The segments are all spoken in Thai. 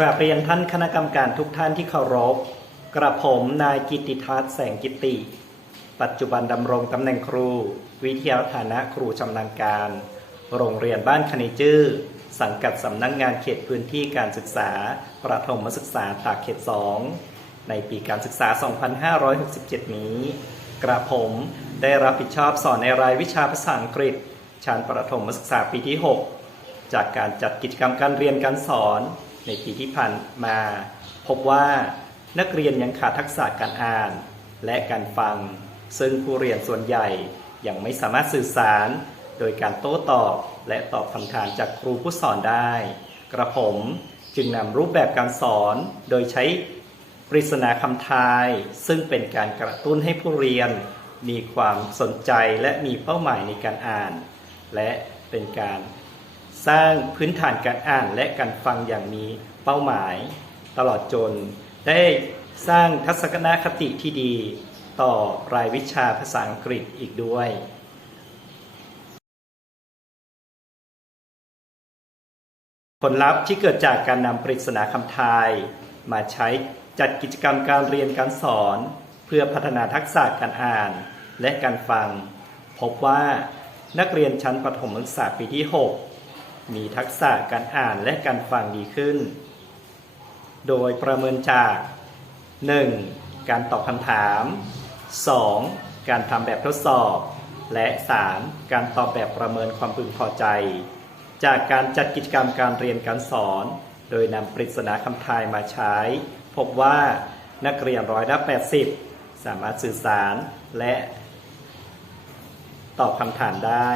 ราบเรียนท่านคณะกรรมการทุกท่านที่เคารพ กระผมนายกิตติทัศน์แสงกิติ ปัจจุบันดำรงตำแหน่งครู วิทยาฐานะครูชำนาญการ โรงเรียนบ้านคณิจื้อ สังกัดสำนักงงานเขตพื้นที่การศึกษา ประถมศึกษาตากเขต 2 ในปีการศึกษา 2567 นี้ กระผมได้รับผิดชอบสอนในรายวิชาภาษาอังกฤษ ชั้นประถมศึกษาปีที่ 6 จากการจัดกิจกรรมการเรียนการสอน ในปีที่ผ่านมา พบว่านักเรียนยังขาดทักษะการอ่าน และการฟัง ซึ่งผู้เรียนส่วนใหญ่ยังไม่สามารถสื่อสาร โดยการโต้ตอบและตอบคำถามจากครูผู้สอนได้ กระผมจึงนำรูปแบบการสอนโดยใช้ปริศนาคำทาย ซึ่งเป็นการกระตุ้นให้ผู้เรียน มีความสนใจและมีเป้าหมายในการอ่าน และเป็นการ สร้างพื้นฐานการอ่านและการฟังอย่างมีเป้าหมาย ตลอดจน ได้สร้างทัศนคติที่ดี ต่อรายวิชาภาษาอังกฤษอีกด้วยผลลัพธ์ที่เกิดจากการนำปริศนาคำทาย มาใช้จัดกิจกรรมการเรียนการสอน เพื่อพัฒนาทักษะการอ่านและการฟัง พบว่านักเรียนชั้นประถมศึกษาปีที่ 6 มีทักษะการอ่านและการฟังดีขึ้น โดยประเมินจาก 1. การตอบคำถาม 2. การทำแบบทดสอบ และ 3. การตอบแบบประเมินความพึงพอใจ จากการจัดกิจกรรมการเรียนการสอน โดยนำปริศนาคำทายมาใช้ พบว่านักเรียนร้อยละ80 สามารถสื่อสารและตอบคำถามได้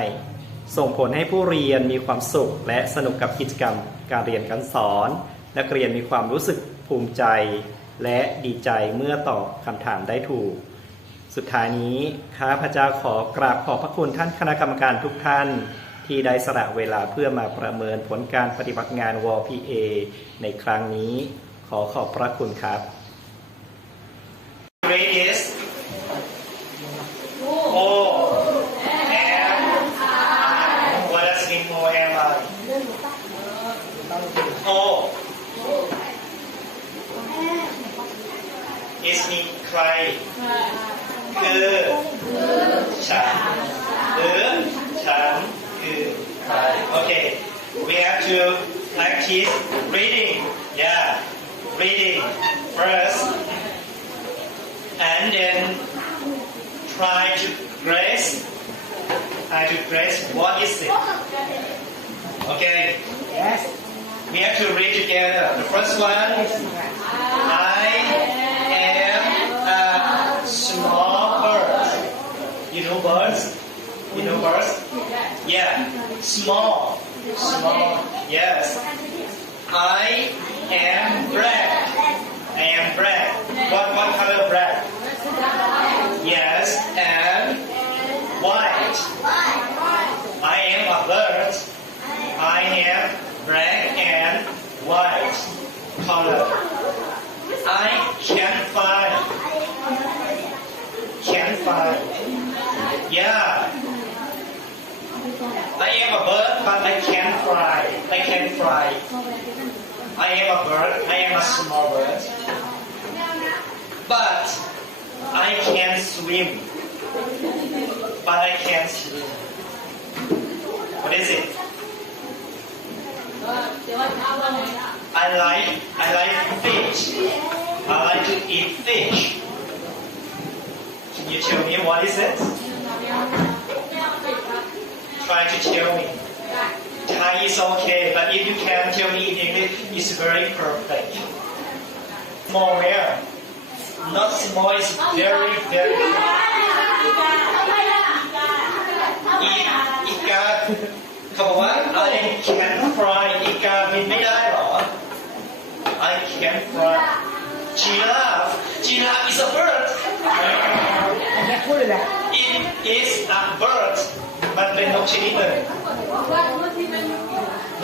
ส่งผลให้ผู้เรียนมีความสุข และสนุกกับกิจกรรมการเรียนการสอน นักเรียนมีความรู้สึกภูมิใจ และดีใจเมื่อตอบคำถามได้ถูก สุดท้ายนี้ข้าพเจ้าขอกราบขอบพระคุณท่านคณะกรรมการทุกท่าน ที่ได้สละเวลาเพื่อมาประเมินผลการปฏิบัติงานวอ PA ในครั้งนี้ ขอขอบพระคุณครับ is mean ใคร คือฉันหรือฉันคือใคร Okay we have to practice reading yeah reading first and then try to guess try to guess what is it okay Yes. we have to read together the first one I birds? You know birds? Yeah. Small. Small. Yes. I am black. I am black. What what color black? Yes. And white. I am a bird. I am black and white color. I can fly. Can fly. Yeah. I am a bird, but I can fly. I can fly. I am a bird. I am a small bird. But I can swim. But I can't swim. What is it? I like I like fish. I like to eat fish. Can you tell me what is it? Try to tell me. Thai is okay, but if you can tell me in English, it's very perfect. Small where? Not small, it's very, veryอีอีกาเขาบอกว่า I can fly อีกาบินไม่ได้หรอ I can fly giraffe giraffe is a bird อันนี้พูดเลยนะ it is a bird มันเป็นนกชนิดหนึ่ง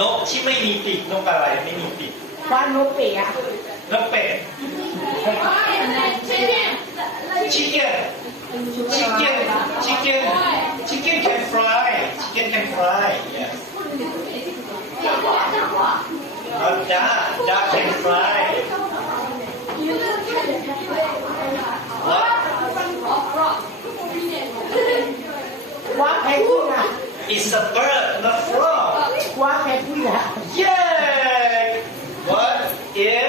นกที่ไม่มีปีกนกอะไรไม่มีปีกฟ้านนกปีกอะนกเป็ด chicken chicken chicken chicken can fly chicken can fly yes Oh, duck. Duck can fly. It's a bird, not frog. Guacamole. Yay! What is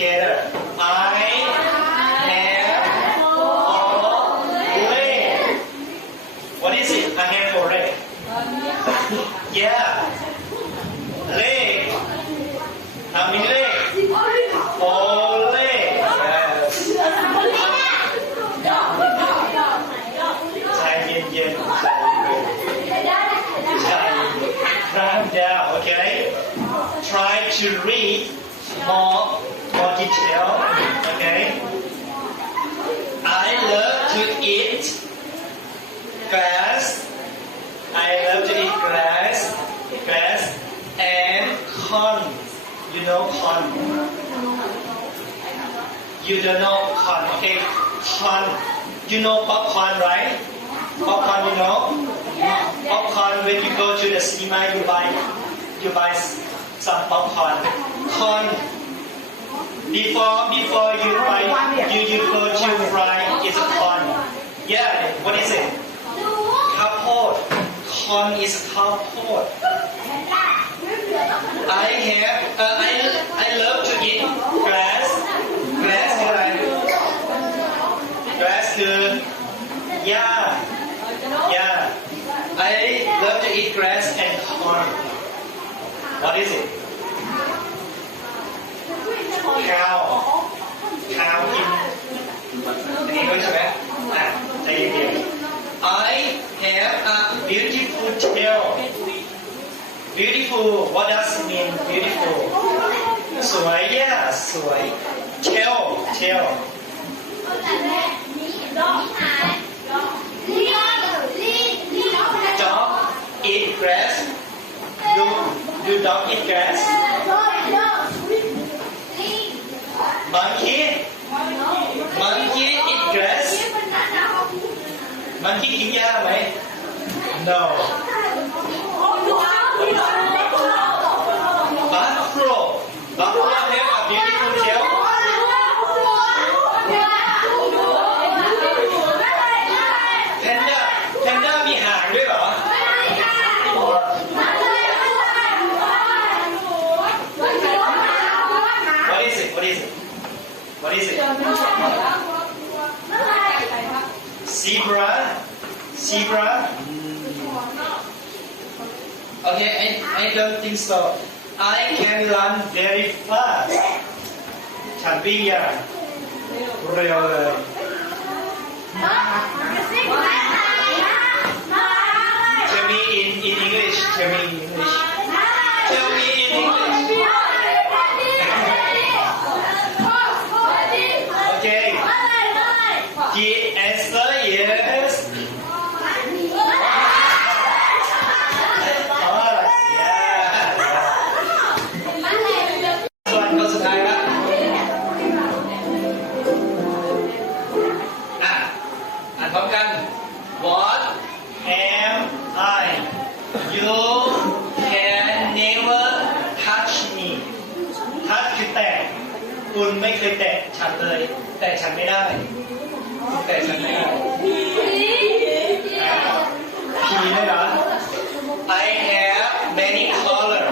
together. I have four legs. What is it? I have four legs. Yeah. Leg. How many legs? Four legs. Yes. ใจเย็นๆใจเย็นๆใจ calm down okay try to read more more detail okay I love to eat grass. I love to eat grass grass and corn. You know corn. You don't know corn okay? Corn. You know popcorn right? Popcorn you know? Popcorn when you go to the cinema you buy you buy some popcorn. Corn before before you buy you you go to fry is a corn yeah what is it ข้าวโพด corn is ข้าวโพด I have uh, I I love to eat grass grass คืออะไร grass คือหญ้าหญ้า I love to eat grass and corn what is it ข้าวข้าวกินอันนี้ด้วยใช่ไหมอะใจเย็นๆ I have a beautiful tail beautiful what does it mean beautiful สวยย่าสวย tail tail dog eat grass do do dog eat grass monkey monkey eat grass monkey กินหญ้าไหม no buffalo buffalo have a beautiful tail panda panda มีหางด้วยเหรอ what is it what is it what is it zebra okay I I don't think so I can run very fast ฉันวิ่งอย่างเร็วเลย Tell me in in English Tell me in English คุณไม่เคยแตะฉันเลย แต่ฉันไม่ได้ แต่ฉันไม่ได้พีด้วยนะ I have many color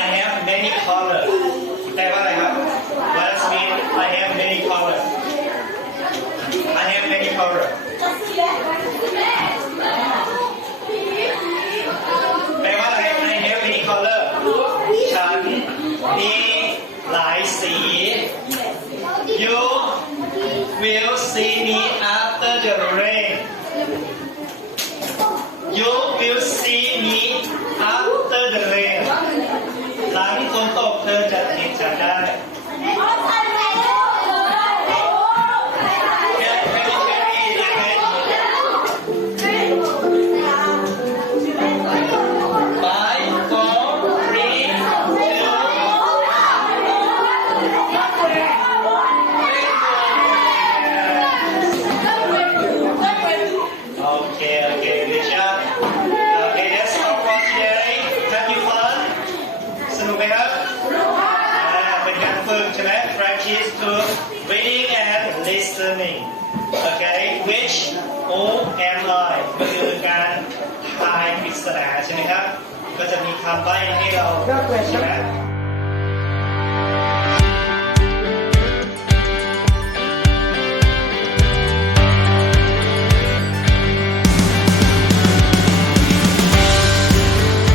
I have many color แปลว่าอะไรครับ What does mean I have many color I have many color ริศนาใช่ไหมครับ ก็จะมีคำใบ้ให้เราใช่ไหม